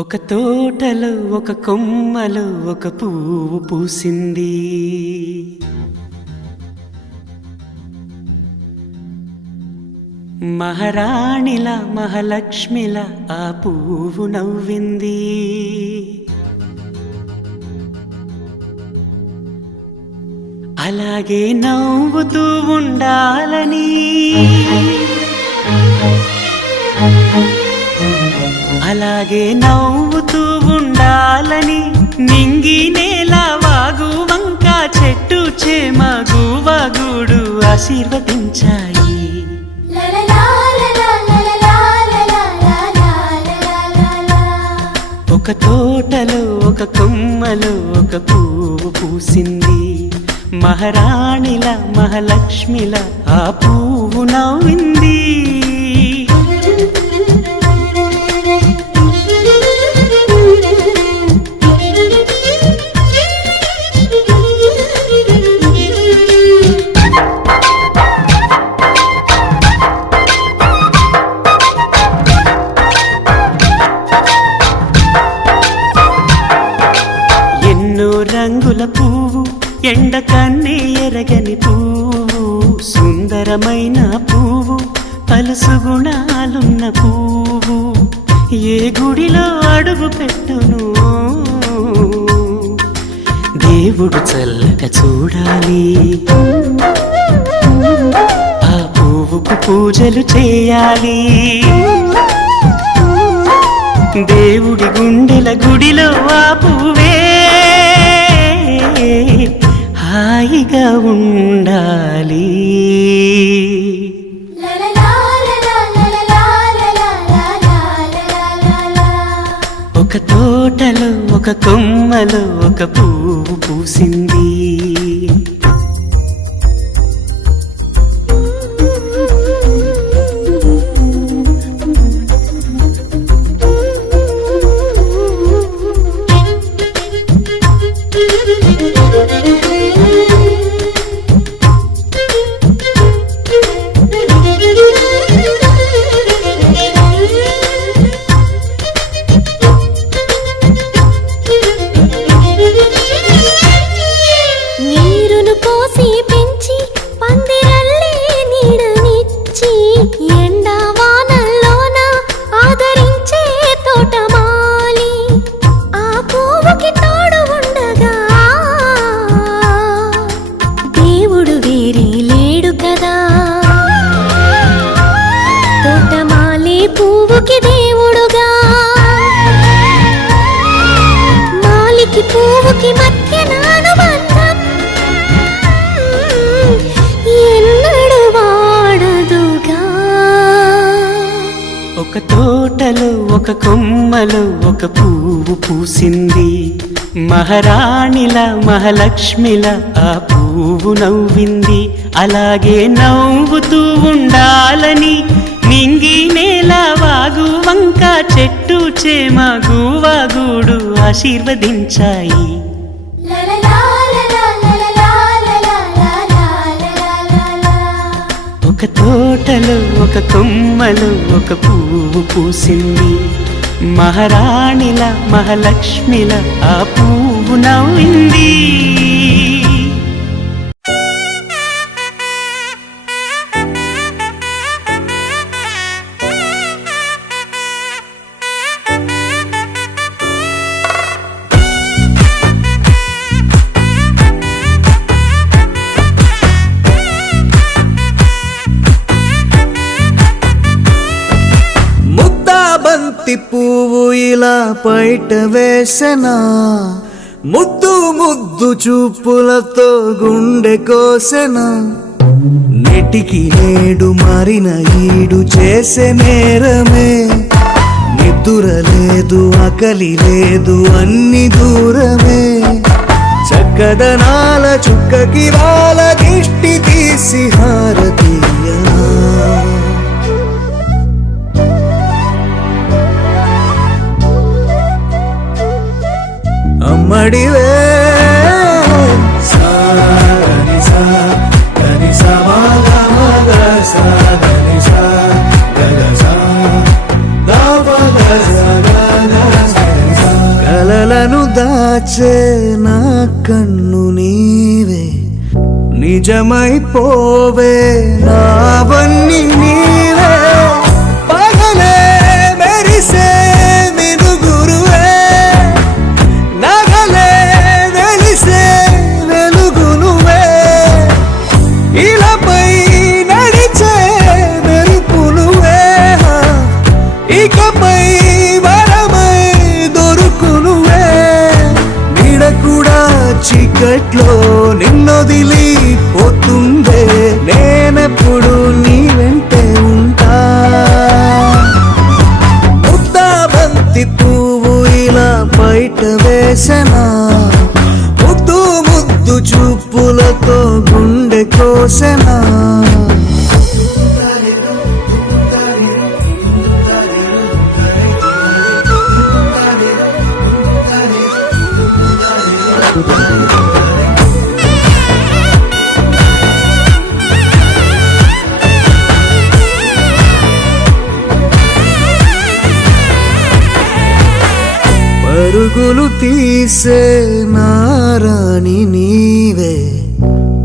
ఒక తోటలో ఒక కొమ్మలో ఒక పువ్వు పూసింది. మహారాణిలా మహాలక్ష్మిలా ఆ పువ్వు నవ్వింది. అలాగే నవ్వుతూ ఉండాలని, అలాగే నవ్వుతూ ఉండాలని నింగి నేల వాగు వంక చెట్టు చేమ గువగూడు ఆశీర్వదించాయి. ఒక తోటలో ఒక కొమ్మలో ఒక పువ్వు పూసింది. మహారాణిల మహాలక్ష్మిల ఆ పువ్వు నవ్వింది. రంగుల పువ్వు, ఎండ కన్నే ఎరగని పువ్వు, సుందరమైన పువ్వు, పలుసు గుణాలున్న పువ్వు, ఏ గుడిలో అడుగు పెట్టును దేవుడు చల్లగా చూడాలి. ఆ పువ్వుకు పూజలు చేయాలి. దేవుడి గుండెల గుడిలో ఆ పువ్వే హాయిగా ఉండాలి. ఒక తోటలో ఒక కొమ్మలో ఒక పువ్వు పూసింది. పువ్వుకి దేవుడుగా, మాలికి పువ్వుకి మధ్య నానుబంధం ఎన్నడు వాడదుగా. ఒక తోటలో ఒక కొమ్మలో ఒక పువ్వు పూసింది. మహారాణిల మహాలక్ష్మిల ఆ పువ్వు నవ్వింది. అలాగే నవ్వుతూ ఉండాలని నింగి నేల వాగు వంక చెట్టు చేమ గువగూడు ఆశీర్వదించాయి. ఒక తోటలో ఒక కొమ్మలో ఒక పువ్వు పూసింది. మహారాణిల మహాలక్ష్మిల ఆ పువ్వు నవ్వింది. బంతి పువ్వు ఇలా పైట వేసెనా, ముద్దు ముద్దు చూపులతో గుండె కోసెనా, నెటికి నేడు మారిన ఈడు చేసే నేరమే, నిద్ర లేదు ఆకలి లేదు అన్ని దూరమే, చక్కదనాల చుక్కకి వాళ్ళ దిష్టి తీసి హారతీయనా. అమ్మడివే సాని సా గని సా మగ మగ సా గని సా గగ సా దా పగ సా గగ సా దాచే నా కన్ను నీవే, నిజమైపోవే నావన్నీ నీవే. పగలే మెరిసే మినుగురువే, నగలే వెలిసే వెలుగు నువ్వే. ఇలాపై నడిచే మెరుపు నువ్వే, ఇకపై వరమై దొరుకు నువ్వే. నీడ కూడా చీకట్లో నిన్నొదిలి పోతుందే, నేనెప్పుడు నీ వెంటే ఉంటా. ముద్దా బంతి పువ్వు ఇలా బయట వేసెనా, ముద్దు ముద్దు చూపులతో గుండె కోసెనా. పరుగులు తీసే నారాణి నీవే,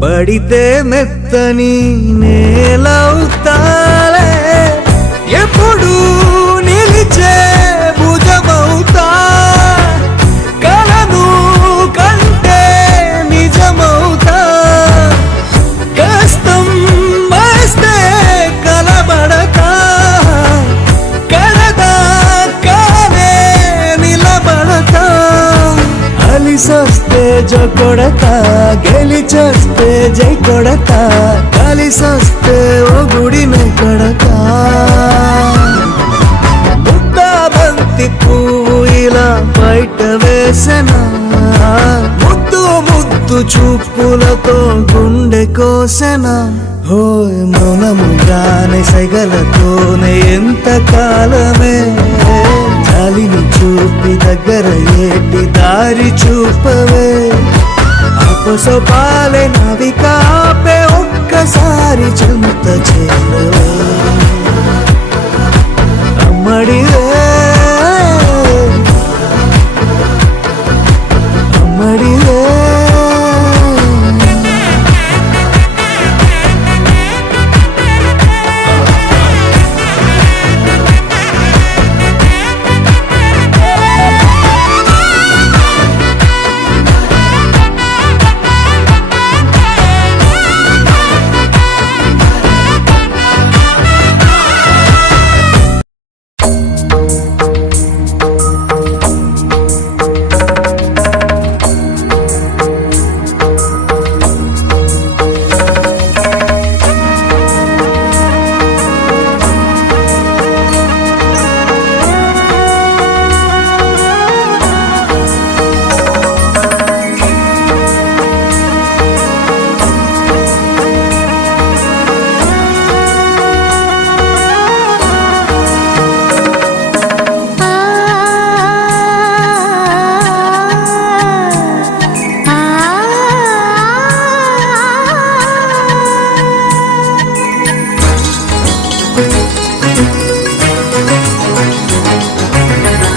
పడితే మెత్తని నేలవుతాలే. ఎప్పుడు నిలిచే భుజమవుతా, కలను కంటే నిజమవుతా. కష్టం వస్తే కలబడక, కడదాకానే నిలబడతా. అలిసొస్తే జో కొడతా, గెలిచొస్తే జై కొడతా. కలిసొస్తే ఓ గుడినే కడతా. ముద్దా బంతి పువ్వు ఇలా బయట వేసెనా, ముద్దు ముద్దు చూపులతో గుండె కోసెనా. హోయ్ మౌనముగానే సైగలతోనే ఎంత కాలమే, చాలిని చూపి దగ్గర ఏటి దారి చూపవే. అపసొపాలే నవికాపే ఒక్కసారి చెంత చేరవే. అమ్మడివే అమ్మడివే.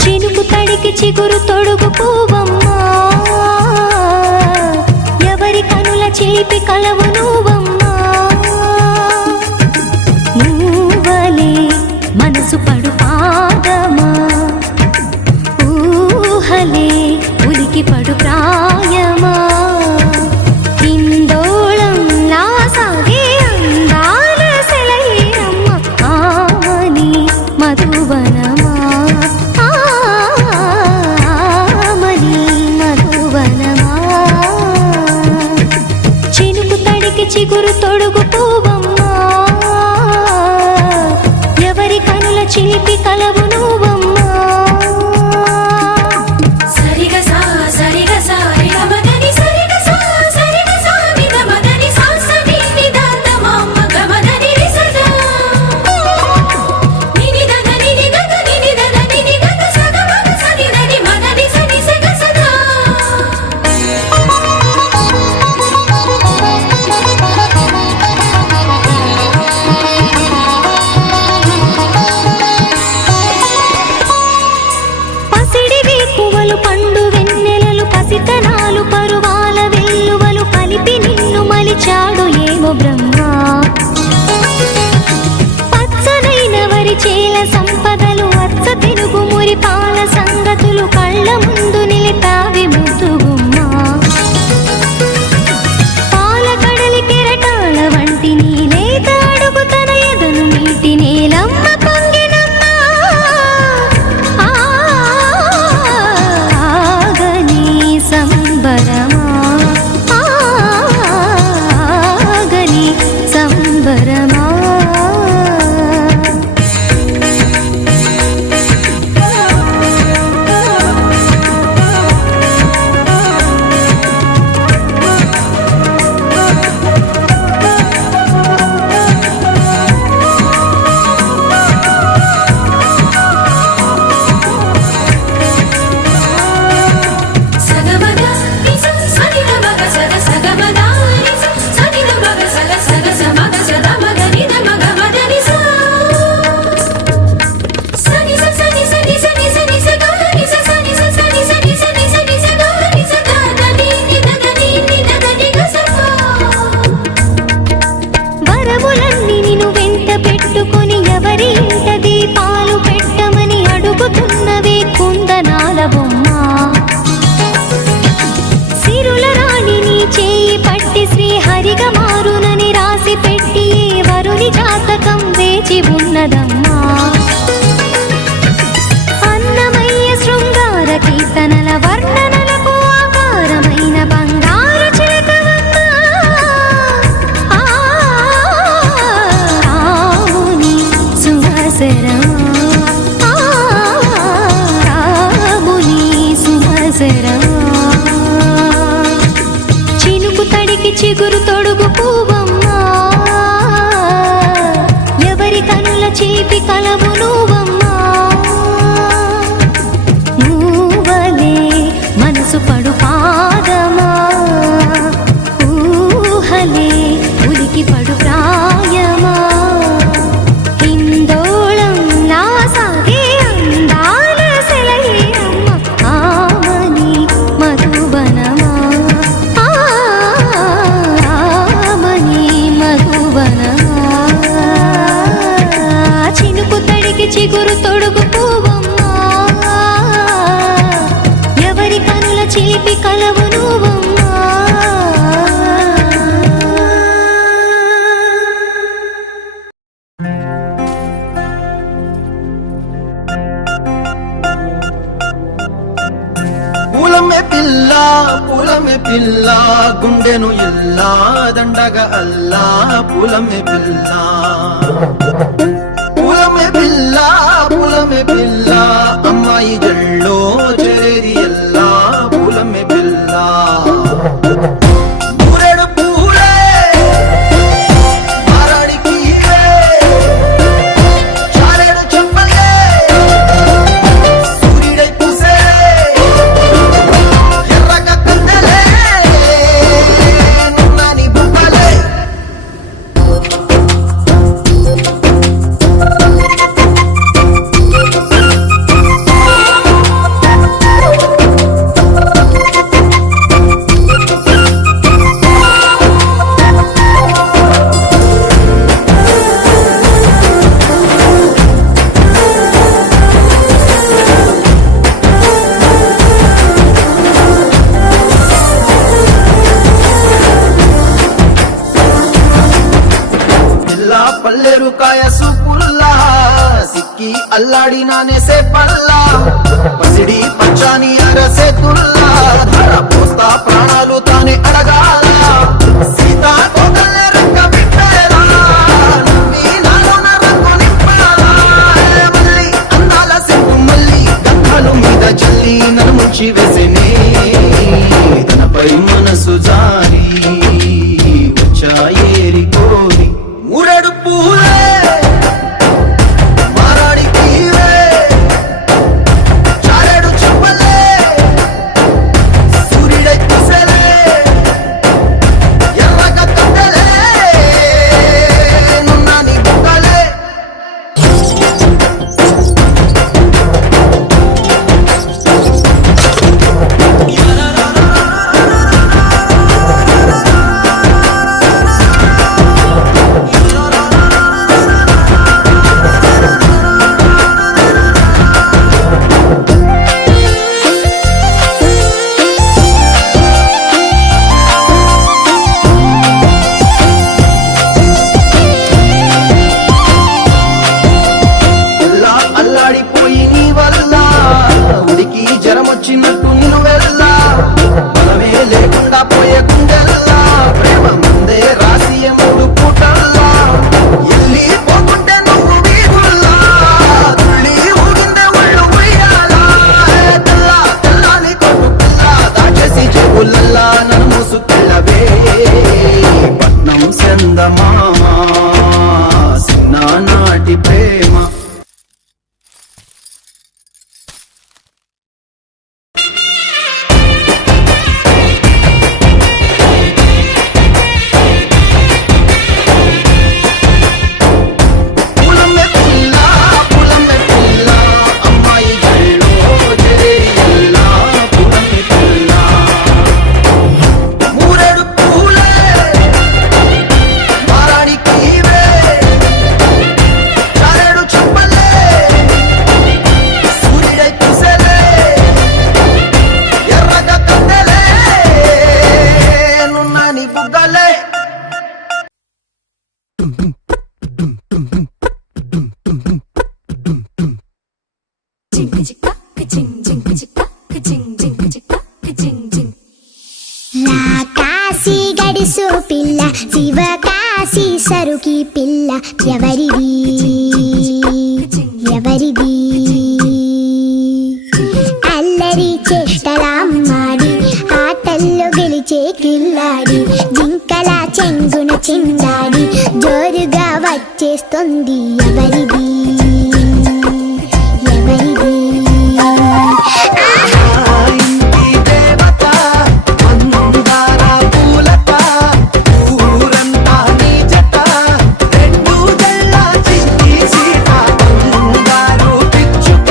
చినుకు తడికి చిగురు తొడుగు పూవమ్మా, ఎవరి కనుల చేపి కలవు నువ్వమ్మా. నువ్వలే మనసు పడు పాదమా, ఊహలే ఉలికి పడు ప్రాయమా. ఇందోళం నా సాగే అందాల సెలయేరమ్మ, ఆమని మధువనమా, ఆమని మధువనమా. చినుకు తడికి చిగురు తొడుగు పూవమ్మా, ఎవరి కనుల చిలిపి కలవు నువ్వమ్మా. సరిగసా సరిగసా రిగమదని సరిగసా సరిగసా నిదమదని సాసవి నిదాత మమ్మ గమదని రిసదా. నినిదద నినిగద నినిదద నినిగద సగమగ సనిదని మదని సని సగసదా. పసిడి వేకువలు పండు వెన్నెలలు పసి చిగురు తొడుగు పువ్వమ్మా ఎవరి కనుల చీపి కలవు నువ్వమ్మా నువ్వలే మనసు పడు పాదమా ఊహలే ఉలికి పడు ప్రాయమా హిందోళం నా సాగే అందాల సెలయేరమ్మ ఆమని మధువనమా ఆమని మధువనమా చినుకు తడికి చిగురు తొడుగు పువ్వమ్మా ఎవరి కనుల చిలిపి కలవు నువ్వమ్మా పూలమే పిల్ల గుండెను ఇల్లా దండగా అల్లా పూలమే పిల్ల అమ్మాయి జల్లో చేరేది ఎల్లా పూలమే పిల్ల పూరేడు పూలే మారాడికి చారేడు చెప్పలే సూర్యుడై పూసే ఎర్రగా కందలే నున్నాని బుక్కలే పల్లెరు కాయసు పుల్లా సిక్కి అల్లాడి నానేసే పల్లా పసిడి పచ్చాని అరసే తుల్లా ధర పోస్తా ప్రాణాలు తానే అడగాల సీతా కోగల్లే రంగ విట్టేలా నవ్వి నాలోన రంగు నింపాలా మళ్ళీ అందాల సెట్టు మళ్ళీ గంధాలు మీద చల్లి నన్ను ముంచి వేసేనే తనపై మనసు జారి వచ్చాయేరి కోరి మురడు పూలే మారాడికి చారేడు చెప్పలే సూర్యుడై పూసలే ఎర్రగా కందలే నున్నాని బుక్కలే అల్లాడిపోయి నీ వల్ల ఉడికి జ్వరం వచ్చినట్టు నిన్ను వెళ్ళా మనమే లేకుండా పోయే గుండెల్లా ప్రేమ ముందే రాసి మూడు పూటల్లా ఎల్లి పోకుంటే నువ్వు వీధుల్లా తుళ్ళి ఊగిందే ఒళ్ళు ఉయ్యాలా తెల్లాని కొట్టు పిల్ల దాచేసి చెవులల్లా నన్ను మూసుకెళ్ళవే పట్నం చందమామా నాటి ప్రేమ కాశీ గడిసు పిల్ల శివకాశీ సరుకి పిల్ల ఎవరిది ఎవరిది అల్లరి చేష్టలామ్మాడి ఆటల్లో గెలిచే కిల్లాడి జింక అడుగుతోంది ఎవరిది ఎవరిది ఇంటి దేవత మందార పూలత ఊరంతా నీ జత రెండు జల్ల చిట్టి సీత బంగారు పిచ్చుక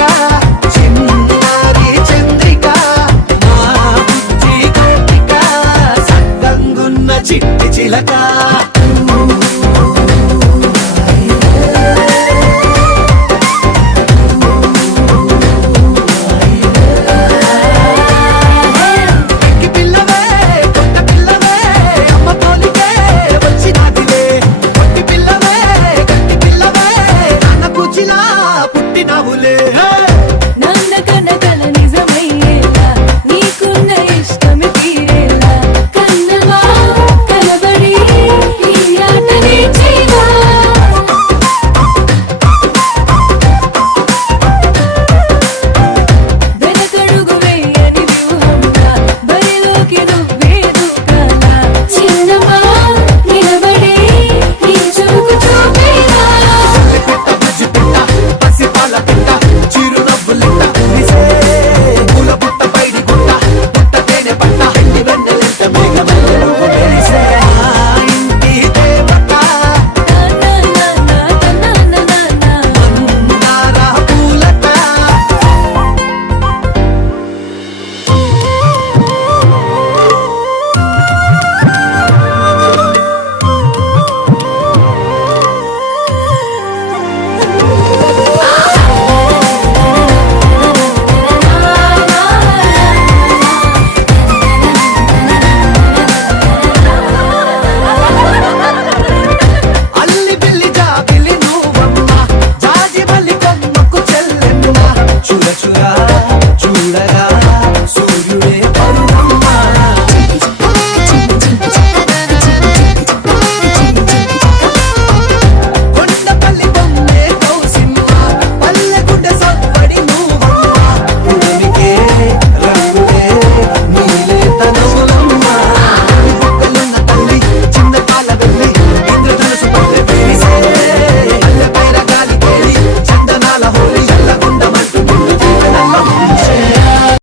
చిన్నారి చంద్రిక మా బుజ్జి గోపిక సక్కంగున్న చిట్టి చిలక